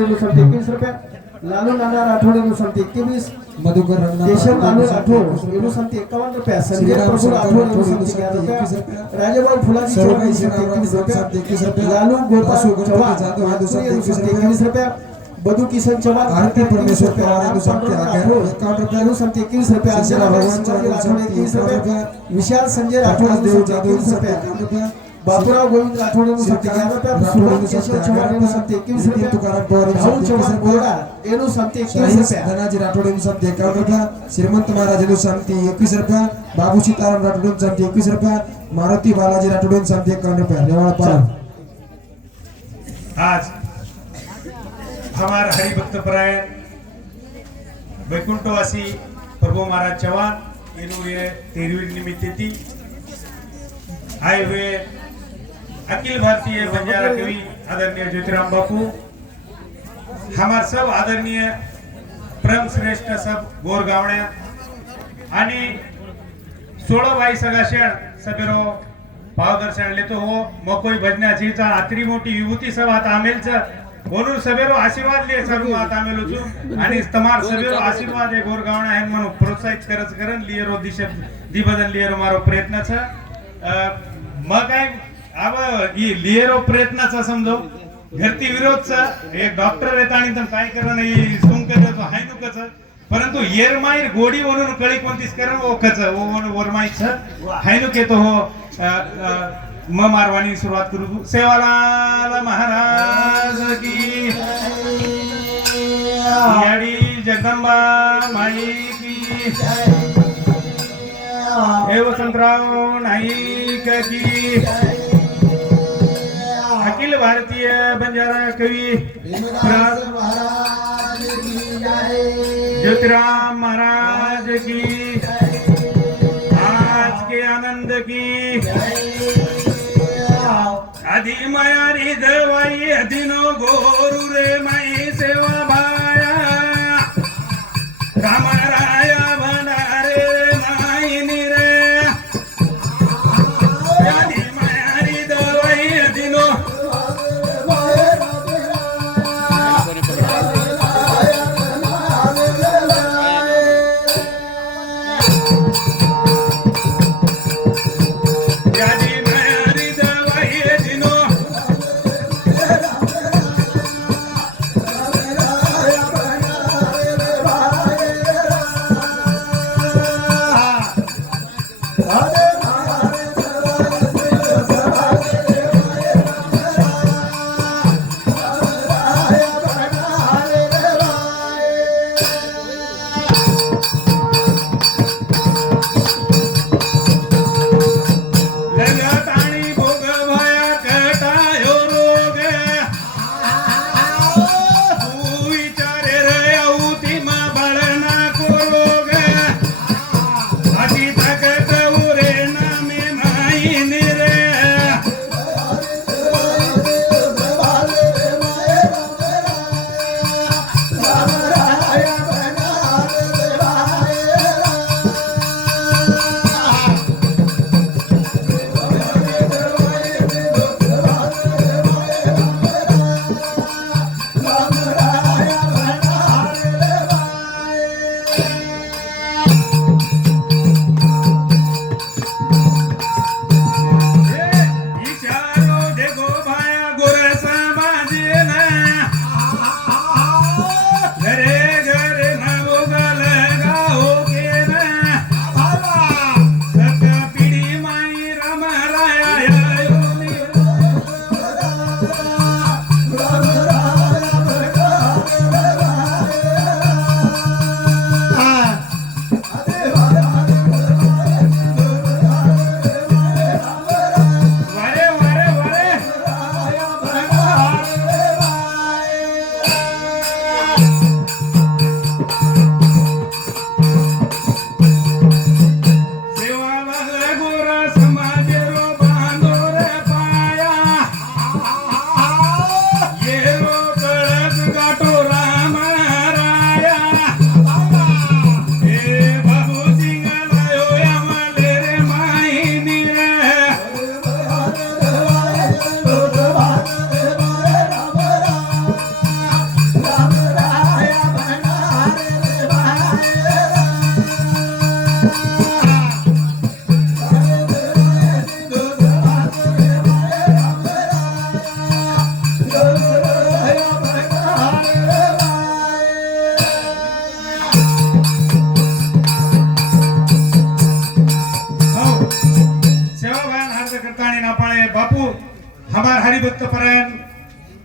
नुसार एकवीस रुपये लालू नाना राठोडनुसार एकवीस मधुकर केशव लालू राठोड एकावन्न रुपये संजय प्रभू राठोड. राजाभाऊ फुलाजी सर्व चव्हाण रुपये. लालू रुपये. बधू आरती परमेश्वर पवार एकावन्न रुपये. एकवीस रुपये भगवान एकवीस रुपये. विशाल संजय राठोड देव जाधव रुपये. बाबूराव गोविंद चव्हाण चव्हाण धनाजी राठोडनुसार एकावन्न रुपये. श्रीमंत महाराजनुसार एकवीस रुपये. बाबू सीताराम राठोडनुसार एकवीस रुपये. मारुती बालाजी राठोडनुसार एकावन्न रुपये. रेवाळ पालन आज हमार हरिभक्त परायण वैकुंठवासी प्रभु महाराज चौहान इन्होंने तेरहवीं निमित्त थी आए हुए अखिल भारतीय बंजारा कवि आदरणीय ज्योतिराम बापू हमार सब आदरणीय परम श्रेष्ठ सब गोर गावण्या आणि सोळा बाई सगळा शेण सबेरो पावदर्शन लेतो हो मकोई भजनाची चा आतरी मोठी विभूती सभा तामेलच म्हणून सभेरो आशीर्वाद ले सर्व आता आमेलो आणि तमार सभेरो आशीर्वाद हे गोरगावणा आहे म्हणून प्रोत्साहित करत करन लियरो दिश दिबदन लियरो मारो प्रयत्न छ। अ, मग काय अब ही लियरो प्रयत्नाचा समजो. घरती विरोधचा एक डॉक्टर येत आणि तर काय करा नाही सुंक देतो हाय नुकच परंतु येरमाईर गोडी म्हणून कळी कोणतीच करण ओखच. ओ वरमाईच. हायनुक येतो हो. अ, अ, म मारवाणी सुरुवात करू. सेवालाल महाराज की याडी जगदंबा माई की हे वसंतराव नाईक की भारतीय कवी ज्योतिराम महाराज की आज के आनंद की। आधी मायारी देवाई अधिनो गोरू रे।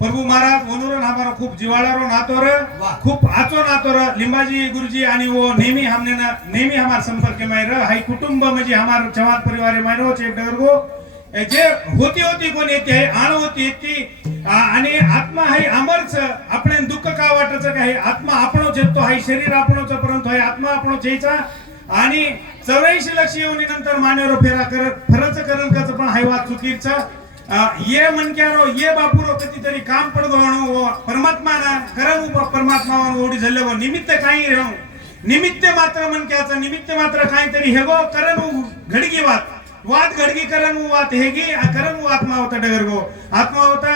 मनोरन हमारा खूप जिवाळारो नातोर खूप आचो नातोर लिंबाजी गुरुजी आणि वो नेहमी हमने ना नेहमी हमार संपर्क में रह. हाई कुटुंब म्हणजे हमार चव्हाण परिवार में रो एक डगरगो ए जे होती होती कोण येते आहे आण होती येते आणि आत्मा आहे अमरच आपण दुःख का वाटायचं काय आत्मा आपणच येतो हाय शरीर आपणच परंतु हाय आत्मा आपणच यायचा आणि चौऱ्याऐंशी लक्ष येऊन नंतर मान्यवर फेरा करत फरच करण पण हाय वाद चुकीचं. ఏ ये ఏ ये बापूरो कधीतरी काम पडतो म्हणून परमात्मा ఉప करण ఓడి परमात्मा నిమిత్త కాయి व. निमित्त काही राहू निमित्त मात्र मनक्याचं निमित्त मात्र काहीतरी. हे गो करण उ घडगी वात. वात घडगी करण उ वात. हेगी करण उ आत्मा होता डगर गो. आत्मा होता